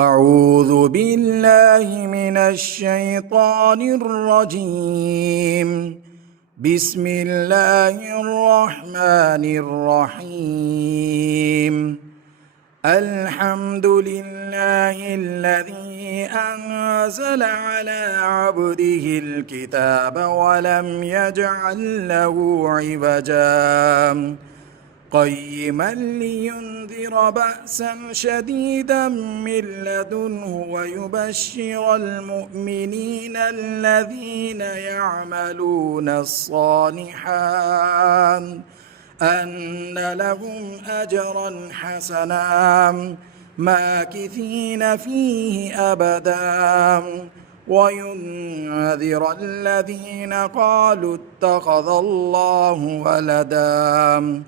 أعوذ بالله من الشيطان الرجيم. بسم الله الرحمن الرحيم. الحمد لله الذي أنزل على عبده الكتاب ولم يجعل له عوجا قيما لينذر بأسا شديدا من لدنه ويبشر المؤمنين الذين يعملون الصالحات أن لهم أجرا حسنا ماكثين فيه أبدا وينذر الذين قالوا اتخذ الله ولدا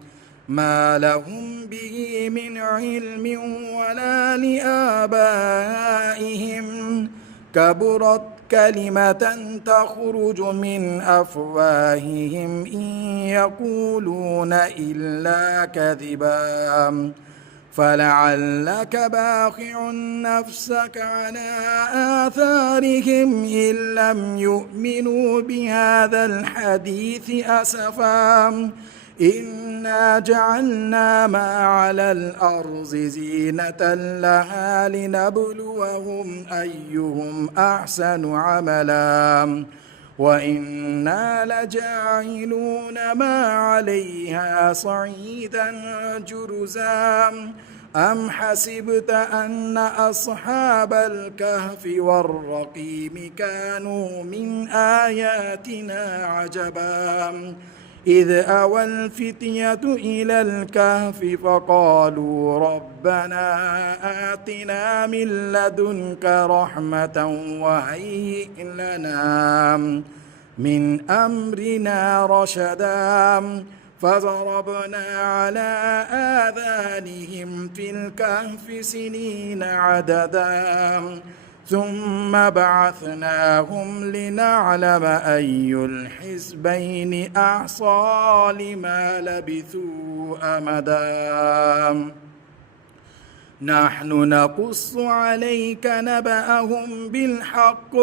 ما لهم به من علم ولا لآبائهم كبرت كلمة تخرج من أفواههم إن يقولون إلا كذبا فلعلك باخع نفسك على آثارهم إن لم يؤمنوا بهذا الحديث أسفا إنا جعلنا ما على الأرض زينة لها لنبلوهم أيهم أحسن عملا وإنا لجاعلون ما عليها صعيدا جرزا أم حسبت أن أصحاب الكهف والرقيم كانوا من آياتنا عجبا إذ أوى الفتية إلى الكهف فقالوا ربنا آتنا من لدنك رحمة وهيئ لنا من أمرنا رشدا فضربنا على آذانهم في الكهف سنين عددا ثم بعثناهم لنعلم أي الحزبين أحصى لما لبثوا أمدا نحن نقص عليك نبأهم بالحق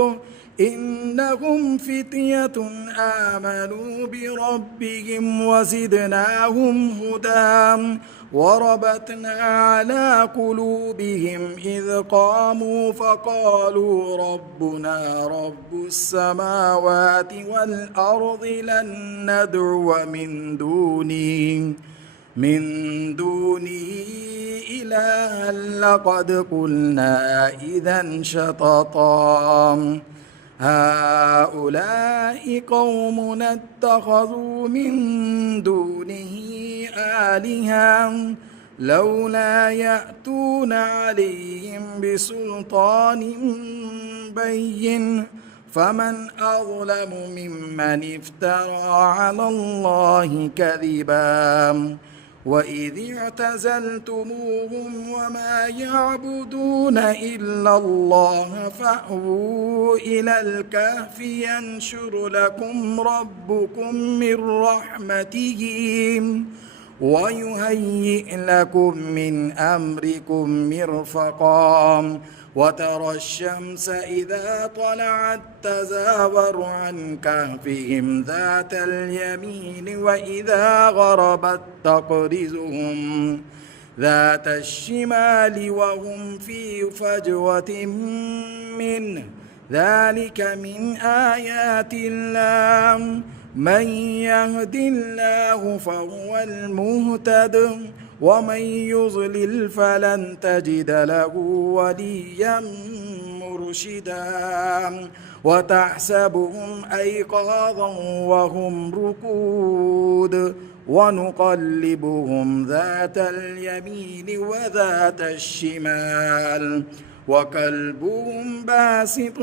إنهم فتية آمنوا بربهم وزدناهم هدى وربطنا على قلوبهم إذ قاموا فقالوا ربنا رب السماوات والأرض لن ندعو من دونه إلها لقد قلنا إذا شططا هؤلاء قومنا اتخذوا من دونه آلهة لولا يأتون عليهم بسلطان بين فمن أظلم ممن افترى على الله كذبا وإذ اعتزلتموهم وما يعبدون إلا الله فأووا إلى الكهف ينشر لكم ربكم من رحمته ويهيئ لكم من أمركم مرفقا وترى الشمس إذا طلعت تزاور عن كهفهم ذات اليمين وإذا غربت تقرضهم ذات الشمال وهم في فجوة منه ذلك من آيات الله من يهد الله فهو المهتد ومن يضلل فلن تجد له وليا مرشدا وتحسبهم أيقاظا وهم رقود ونقلبهم ذات اليمين وذات الشمال وكلبهم باسط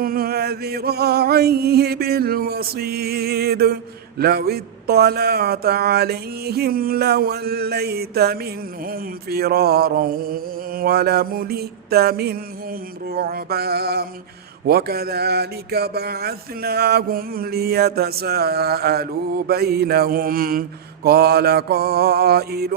ذراعيه بالوصيد لو اطلعت عليهم لوليت منهم فرارا ولملئت منهم رعبا وكذلك بعثناهم ليتساءلوا بينهم قال قائل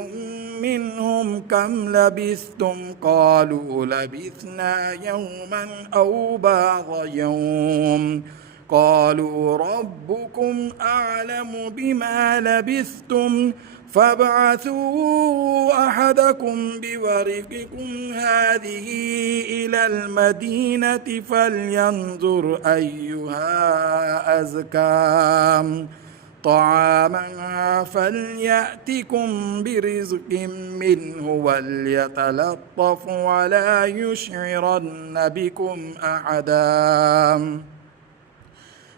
منهم كم لبثتم قالوا لبثنا يوما أو بعض يوم قالوا ربكم أعلم بما لبثتم فابعثوا أحدكم بورقكم هذه إلى المدينة فلينظر أيها أزكى طعاما فليأتكم برزق منه وليتلطف ولا يشعرن بكم أحدا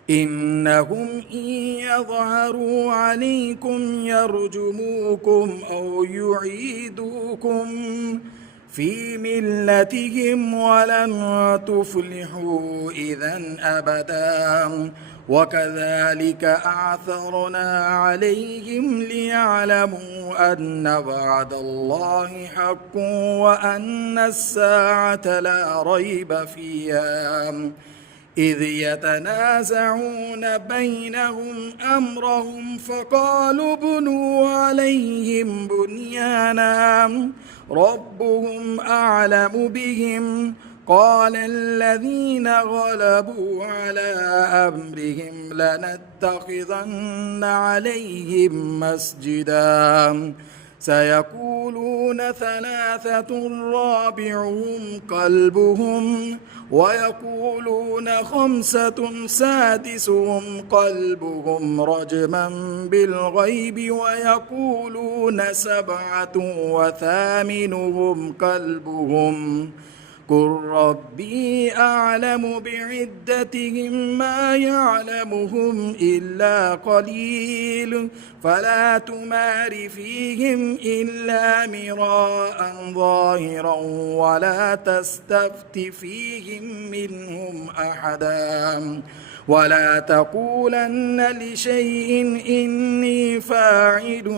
إنهم إن يظهروا عليكم يرجموكم أو يعيدوكم في ملتهم ولن تفلحوا إذا أبدا وكذلك أعثرنا عليهم ليعلموا أن وعد الله حق وأن الساعة لا ريب فيها إذ يتنازعون بينهم أمرهم فقالوا بنوا عليهم بنيانا ربهم أعلم بهم قال الذين غلبوا على أمرهم لنتخذن عليهم مسجدا سيقولون ثلاثة رابعهم كلبهم ويقولون خمسة سادسهم كلبهم رجما بالغيب ويقولون سبعة وثامنهم كلبهم قل ربي أعلم بعدتهم ما يعلمهم إلا قليل فلا تمار فيهم إلا مراء ظاهرا ولا تستفت فيهم منهم أحدا ولا تقولن لشيء إني فاعل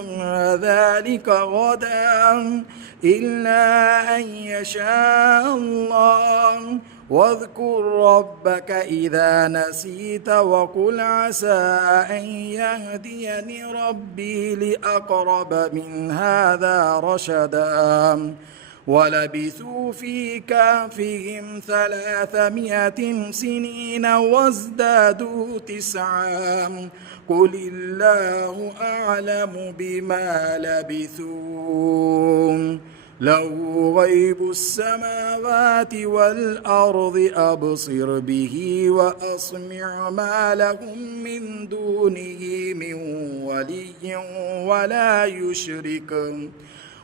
ذلك غدا إلا أن يشاء الله واذكر ربك إذا نسيت وقل عسى أن يهديني ربي لأقرب من هذا رشدا ولبثوا في كهفهم 300 سنين وازدادوا 9 قل الله أعلم بما لبثوا له غيب السماوات والأرض أبصر به وأسمع ما لهم من دونه من ولي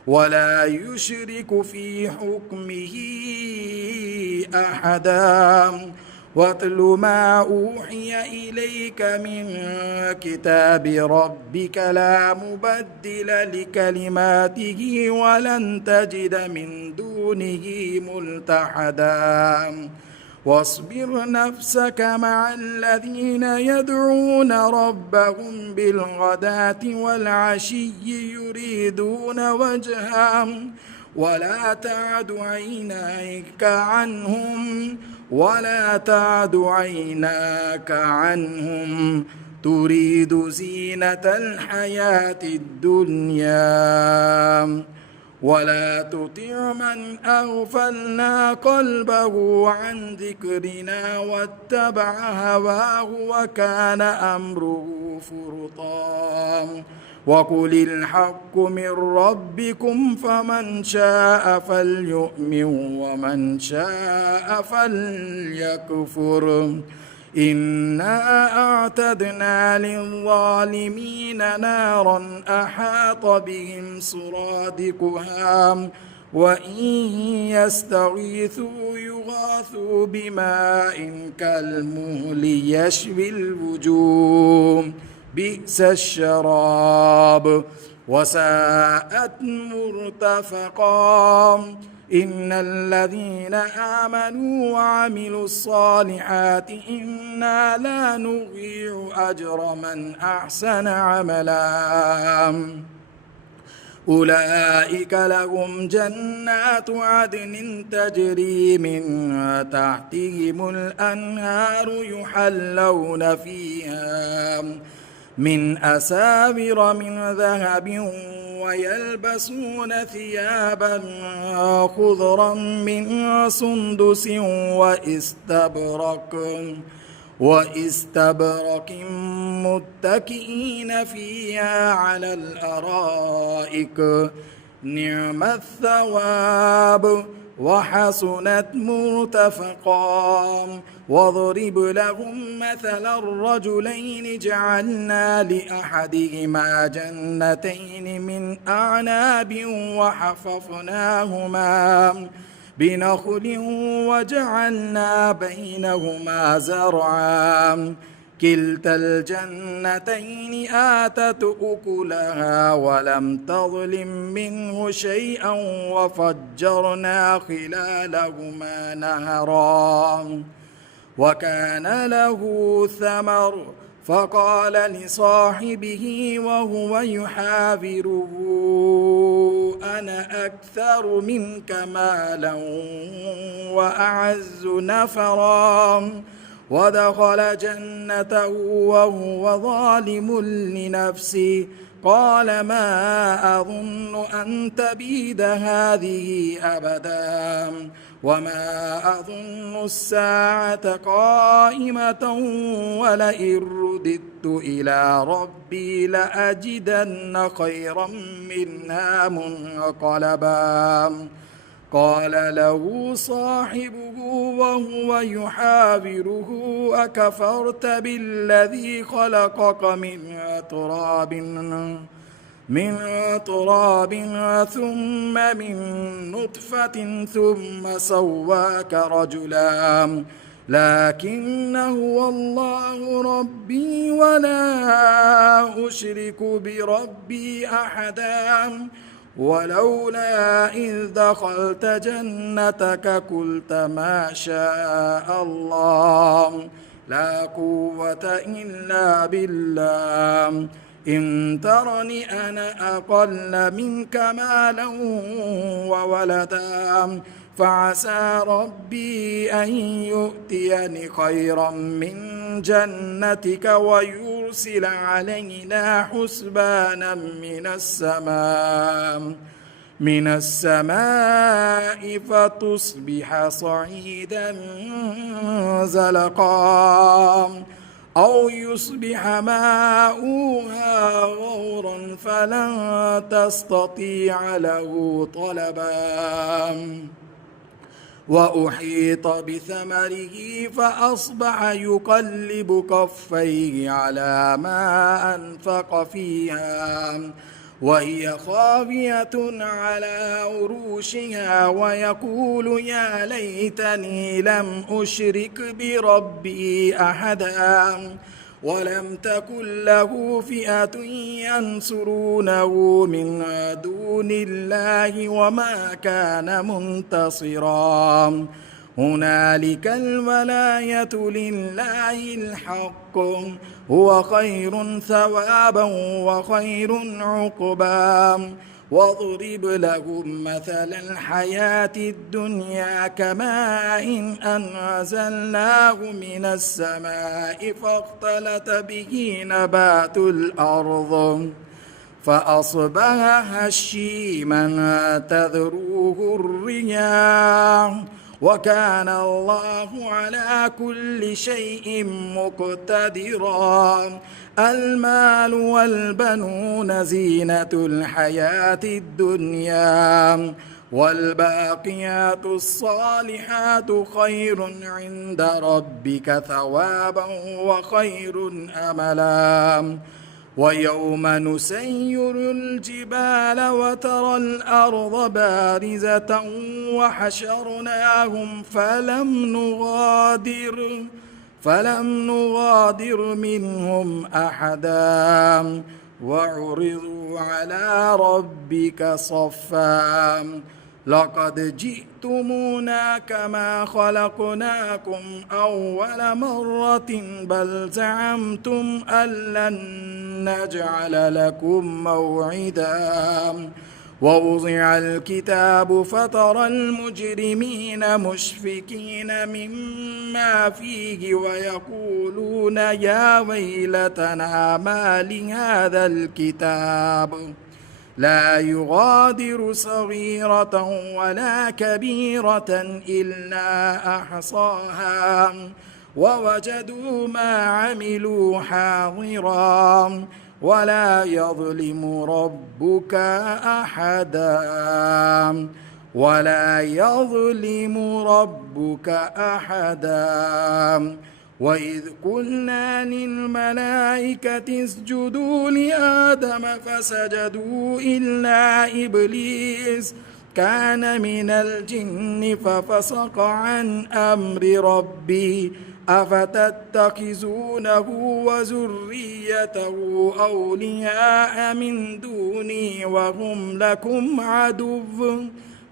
ولا يشرك في حكمه أحدا واتل ما أوحي إليك من كتاب ربك لا مبدل لكلماته ولن تجد من دونه ملتحدا واصبر نفسك مع الذين يدعون ربهم بالغداة والعشي يريدون وجهه ولا تعد عيناك عنهم تريد زينة الحياة الدنيا ولا تطع من أغفلنا قلبه عن ذكرنا واتبع هواه وكان أمره فرطا وقل الحق من ربكم فمن شاء فليؤمن ومن شاء فليكفر إنا أعتدنا للظالمين نارا أحاط بهم سرادقها وإن يستغيثوا يغاثوا بماء كالمهل يشوي الوجوه بئس الشراب وساءت مرتفقا إن الذين آمنوا وعملوا الصالحات إنا لا نضيع أجر من أحسن عملا أولئك لهم جنات عدن تجري من تحتهم الأنهار يحلون فيها من أساور من ذهب ويلبسون ثيابا خضرا من سندس واستبرق متكئين فيها على الأرائك نعم الثواب وحسنت مرتفقا واضرب لهم مثل الرجلين جعلنا لأحدهما جنتين من أعناب وحففناهما بنخل وجعلنا بينهما زرعا كلتا الجنتين آتت أكلها ولم تظلم منه شيئا وفجرنا خلالهما نهرا وكان له ثمر فقال لصاحبه وهو يحاوره أنا أكثر منك مالا وأعز نفرا ودخل جنته وهو ظالم لنفسه قال ما أظن أن تبيد هذه أبدا وما أظن الساعة قائمة ولئن رددت إلى ربي لأجدن خيرا منها منقلبا قال له صاحبه وهو يحاوره أكفرت بالذي خلقك من تراب ثم من نطفة ثم سواك رجلا لكن هو الله ربي ولا أشرك بربي أحدا ولولا إذ دخلت جنتك قلت ما شاء الله لا قوة إلا بالله إن ترني أنا أقل منك مالا وولدا فعسى ربي أن يؤتيني خيرا من جنتك ويرسل علينا حسبانا من السماء فتصبح صعيدا زلقا أو يصبح ماؤها غورا فلن تستطيع له طلبا وأحيط بثمره فأصبح يقلب كفيه على ما أنفق فيها وهي خاوية على عروشها ويقول يا ليتني لم أشرك بربي أحدا ولم تكن له فئة ينصرونه من دون الله وما كان منتصرا هنالك الولاية لله الحق هو خير ثوابا وخير عقبا واضرب لهم مثل الحياة الدنيا كماء أنزلناه من السماء فاختلط به نبات الأرض فأصبح هشيما تذروه الرياح وكان الله على كل شيء مقتدرا المال والبنون زينة الحياة الدنيا والباقيات الصالحات خير عند ربك ثوابا وخير أملا ويوم نسير الجبال وترى الأرض بارزة وحشرناهم فلم نغادر منهم أحدا وعرضوا على ربك صفا لقد جئتمونا كما خلقناكم أول مرة بل زعمتم أن لن نجعل لكم موعدا ووضع الكتاب فترى المجرمين مشفقين مما فيه ويقولون يا ويلتنا ما لهذا الكتاب لا يغادر صغيرة ولا كبيرة إلا أحصاها ووجدوا ما عملوا حاضرا ولا يظلم ربك أحدا وإذ قلنا للملائكة اسجدوا لآدم فسجدوا إلا إبليس كان من الجن ففسق عن أمر ربي أفتتخذونه وذريته أولياء من دوني وهم لكم عدو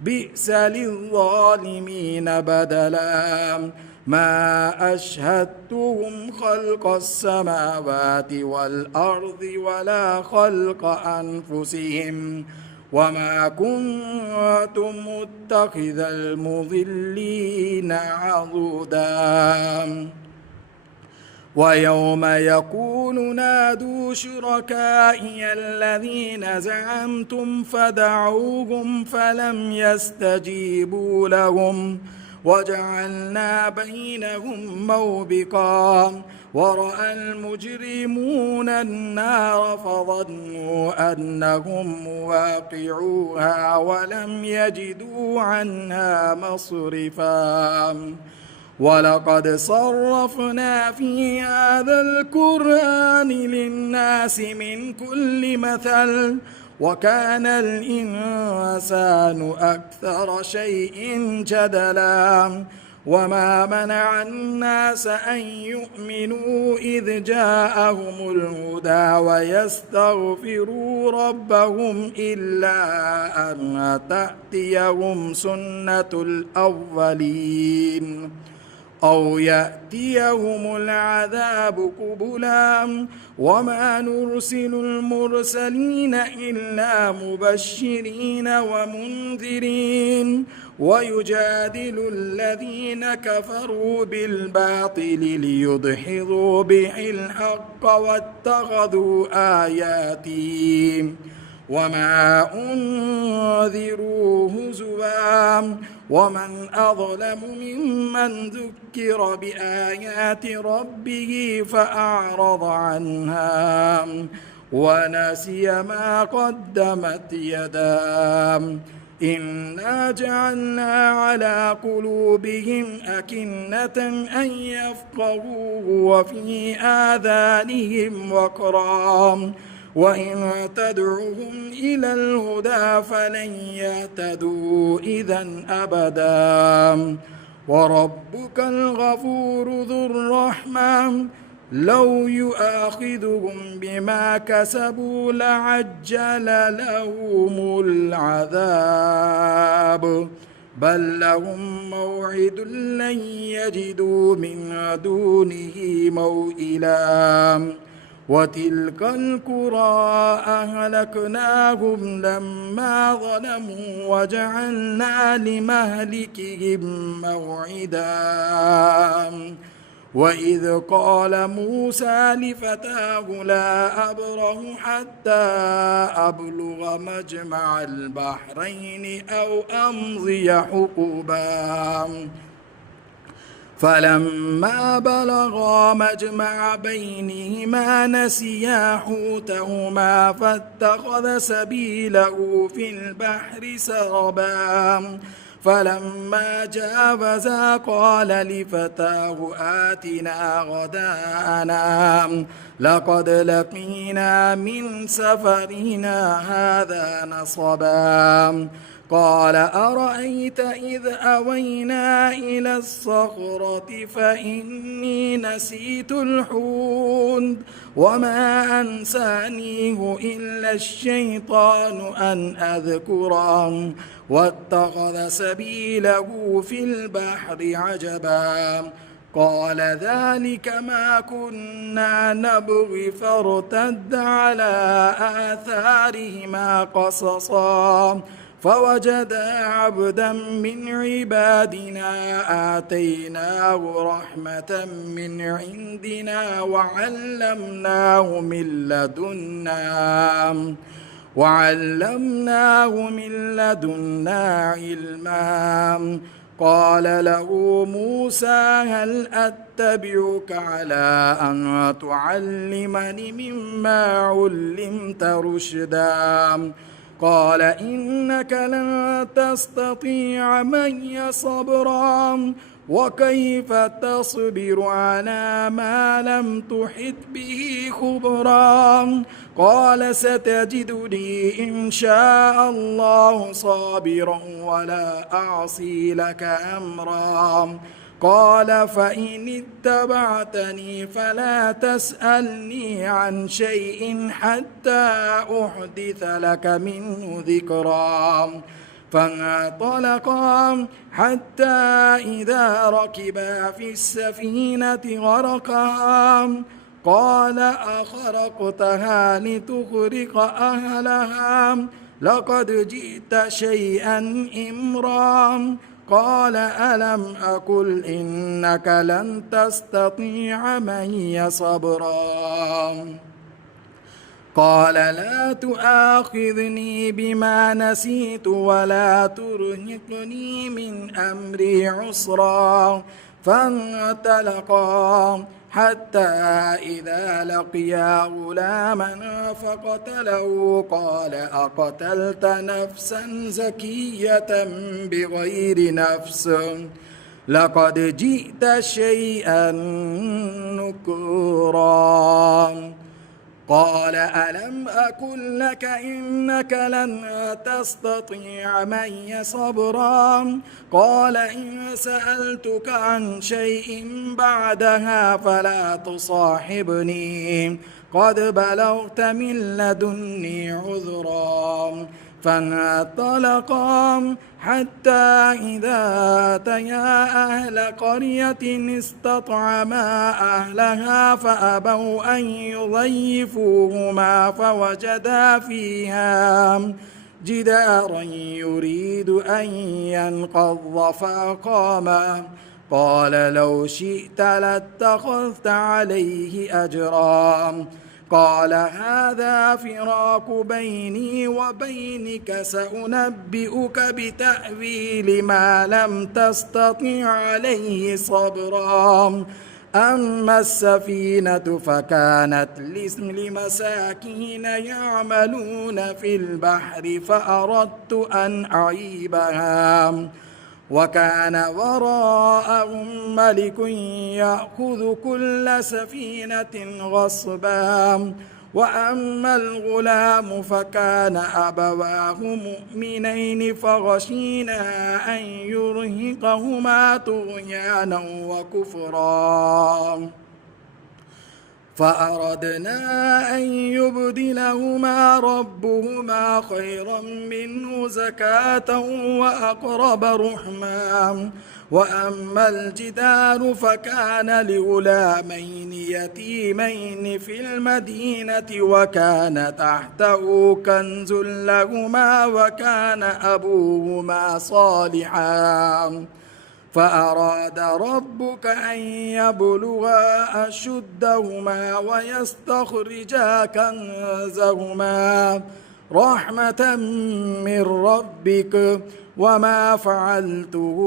بئس للظالمين بدلا ما أشهدتهم خلق السماوات والأرض ولا خلق أنفسهم وما كنت متخذ المضلين عضدا ويوم يقول نادوا شركائي الذين زعمتم فدعوهم فلم يستجيبوا لهم وجعلنا بينهم موبقا ورأى المجرمون النار فظنوا أنهم واقعوها ولم يجدوا عنها مصرفا ولقد صرفنا في هذا القرآن للناس من كل مثل وكان الإنسان أكثر شيء جدلا وما منع الناس أن يؤمنوا إذ جاءهم الهدى ويستغفروا ربهم إلا أن تأتيهم سنة الأولين أو يأتيهم العذاب قبلا وما نرسل المرسلين إلا مبشرين ومنذرين ويجادل الذين كفروا بالباطل ليدحضوا به الحق واتخذوا آياتي وما أنذروا هزوا ومن أظلم ممن ذكر بآيات ربه فأعرض عنها ونسي ما قدمت يداه إنا جعلنا على قلوبهم أكنة أن يفقهوه وفي آذانهم وقرا وإن تدعوهم إلى الهدى فلن يهتدوا إذا أبدا وربك الغفور ذو الرحمة لو يؤاخذهم بما كسبوا لعجل لهم العذاب بل لهم موعد لن يجدوا من دونه موئلا وتلك القرى أهلكناهم لما ظلموا وجعلنا لمهلكهم موعدا وإذ قال موسى لفتاه لا أبرح حتى أبلغ مجمع البحرين أو أمضي حقبا فلما بلغا مجمع بينهما نسيا حوتهما فاتخذ سبيله في البحر سربا فلما جاوزا قال لفتاه آتنا غداءنا لقد لقينا من سفرنا هذا نصبا قال أرأيت إذ أوينا إلى الصخرة فإني نسيت الحوت وما أنسانيه إلا الشيطان أن أذكره واتخذ سبيله في البحر عجبا قال ذلك ما كنا نبغي فارتد على آثارهما قصصا فوجدا عبدا من عبادنا آتيناه رحمة من عندنا وعلمناه من لدنا علما. قال له موسى هل أتبعك على أن تعلمني مما علمت رشدا قال إنك لن تستطيع معي صبرا وكيف تصبر على ما لم تحط به خبرا قال ستجدني إن شاء الله صابرا ولا أعصي لك أمرا قال فإن اتبعتني فلا تسألني عن شيء حتى أحدث لك منه ذكرا فانطلقا حتى إذا ركبا في السفينة غرقها قال أخرقتها لتغرق أهلها لقد جئت شيئا إمرا قال ألم أقل إنك لن تستطيع معي صبرا قال لا تؤاخذني بما نسيت ولا ترهقني من أمري عسرا فانطلقا حتى إذا لقيا غلاما فقتله قال أقتلت نفسا زكية بغير نفس لقد جئت شيئا نكرا قال ألم أقل لك إنك لن تستطيع معي صبرا قال إن سألتك عن شيء بعدها فلا تصاحبني قد بلغت من لدني عذرا فانطلقا حتى إذا أتيا أهل قرية استطعما أهلها فأبوا أن يضيفوهما فوجدا فيها جدارا يريد أن ينقض فأقاما قال لو شئت لاتخذت عليه أجرا قال هذا فراق بيني وبينك سأنبئك بتأويل ما لم تستطع عليه صبرا أما السفينة فكانت لمساكين يعملون في البحر فأردت أن أعيبها وكان وراءهم ملك يأخذ كل سفينة غصبا وأما الغلام فكان أبواه مؤمنين فخشينا أن يرهقهما طغيانا وكفرا فأردنا أن يبدلهما ربهما خيرا منه زكاة وأقرب رحما وأما الجدار فكان لغلامين يتيمين في المدينة وكان تحته كنز لهما وكان أبوهما صالحا فأراد ربك أن يبلغا أشدهما ويستخرجا كنزهما رحمة من ربك وما فعلته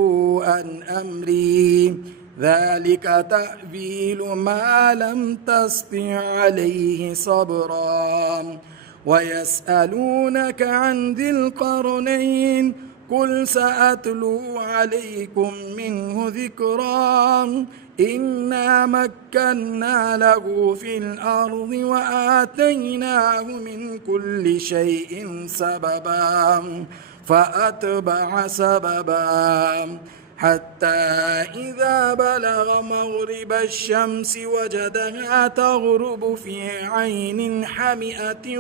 عن أمري ذلك تأويل ما لم تستطع عليه صبرا ويسألونك عن ذي القرنين قل سأتلو عليكم منه ذكرا إنا مكنا له في الأرض وآتيناه من كل شيء سببا فأتبع سببا حتى إذا بلغ مغرب الشمس وجدها تغرب في عين حمئة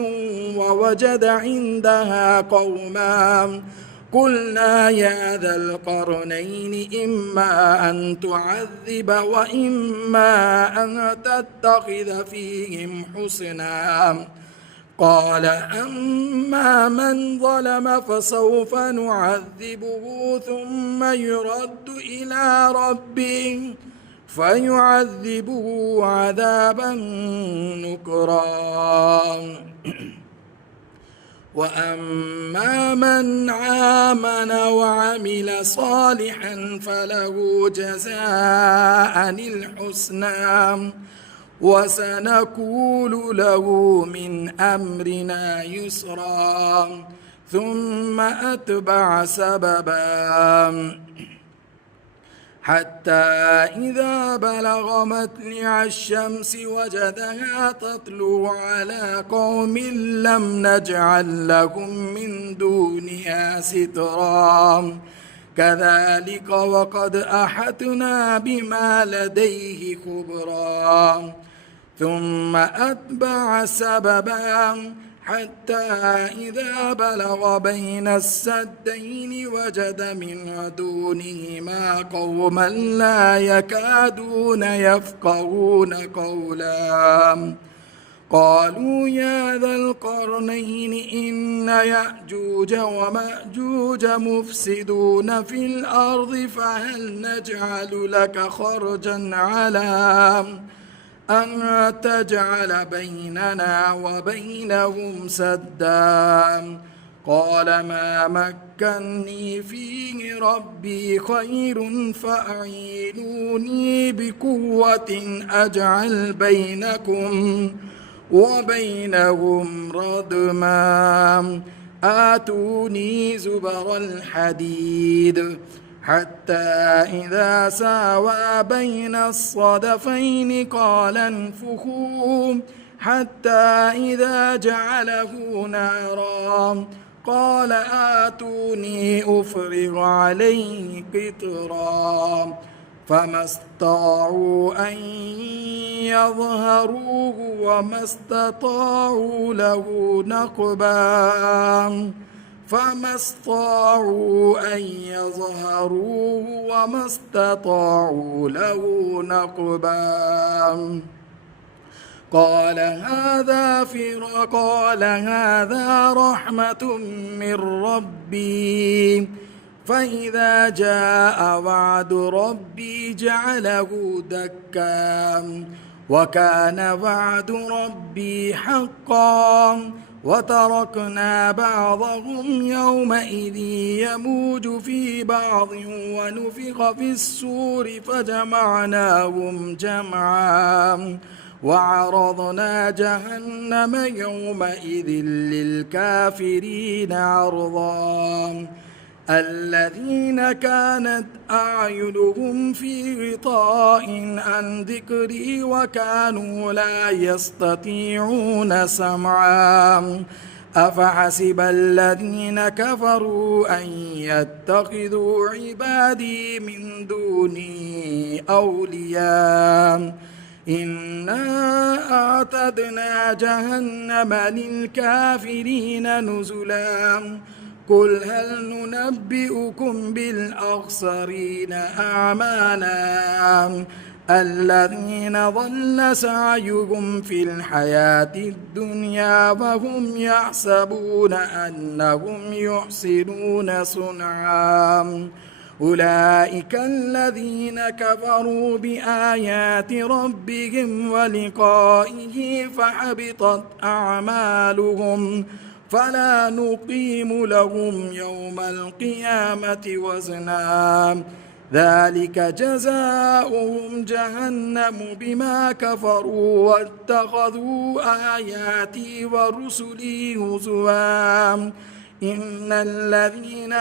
ووجد عندها قوما قلنا يا ذا القرنين إما أن تعذب وإما أن تتخذ فيهم حسنا قال أما من ظلم فسوف نعذبه ثم يرد إلى ربه فيعذبه عذابا نكرا وأما من آمن وعمل صالحا فله جزاء الحسنى وسنقول له من أمرنا يسرا ثم أتبع سببا حتى إذا بلغ مطلع الشمس وجدها تطلع على قوم لم نجعل لهم من دونها سترا كذلك وقد أحطنا بما لديه خبرا ثم أتبع سببا حتى إذا بلغ بين السدين وجد من دونهما قوما لا يكادون يفقهون قولا قالوا يا ذا القرنين إن يأجوج ومأجوج مفسدون في الأرض فهل نجعل لك خرجا على أن تجعل بيننا وبينهم سدا قال ما مكني فيه ربي خير فأعينوني بقوة أجعل بينكم وبينهم ردما آتوني زبر الحديد حتى إذا ساوى بين الصدفين قال انفخوا حتى إذا جعله نارا قال آتوني أفرغ عليه قطرا فما استطاعوا أن يظهروه وما استطاعوا له نقبا فما استطاعوا أن يظهروه وما استطاعوا له نقبا قال هذا رحمة من ربي فإذا جاء وعد ربي جعله دكا وكان وعد ربي حقا وتركنا بعضهم يومئذ يموج في بعض ونفخ في السور فجمعناهم جمعا وعرضنا جهنم يومئذ للكافرين عرضا الذين كانت أعينهم في غطاء عن ذكري وكانوا لا يستطيعون سمعا أفحسب الذين كفروا أن يتخذوا عبادي من دوني أولياء إنا أعتدنا جهنم للكافرين نزلا قل هل ننبئكم بالأخسرين أعمالا الذين ضل سعيهم في الحياة الدنيا وهم يحسبون أنهم يحسنون صنعا أولئك الذين كفروا بآيات ربهم ولقائه فحبطت أعمالهم فلا نقيم لهم يوم القيامة وزنا ذلك جزاؤهم جهنم بما كفروا واتخذوا آياتي ورسلي هزوا إن الذين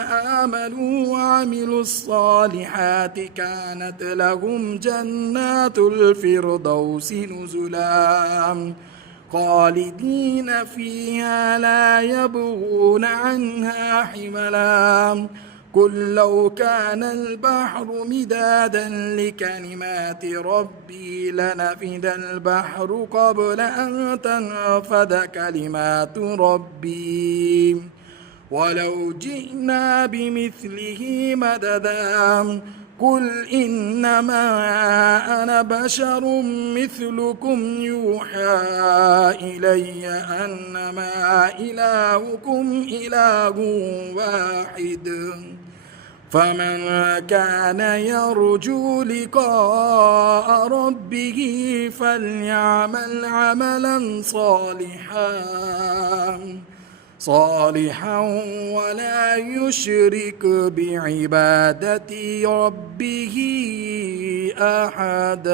آمنوا وعملوا الصالحات كانت لهم جنات الفردوس نزلا خالدين فيها لا يبغون عنها حولا قل لو كان البحر مدادا لكلمات ربي لنفد البحر قبل أن تنفد كلمات ربي ولو جئنا بمثله مددا قل إنما أنا بشر مثلكم يوحى إلي أنما إلهكم إله واحد فمن كان يرجو لقاء ربه فليعمل عملا صالحا ولا يشرك بعبادة ربه أحدا.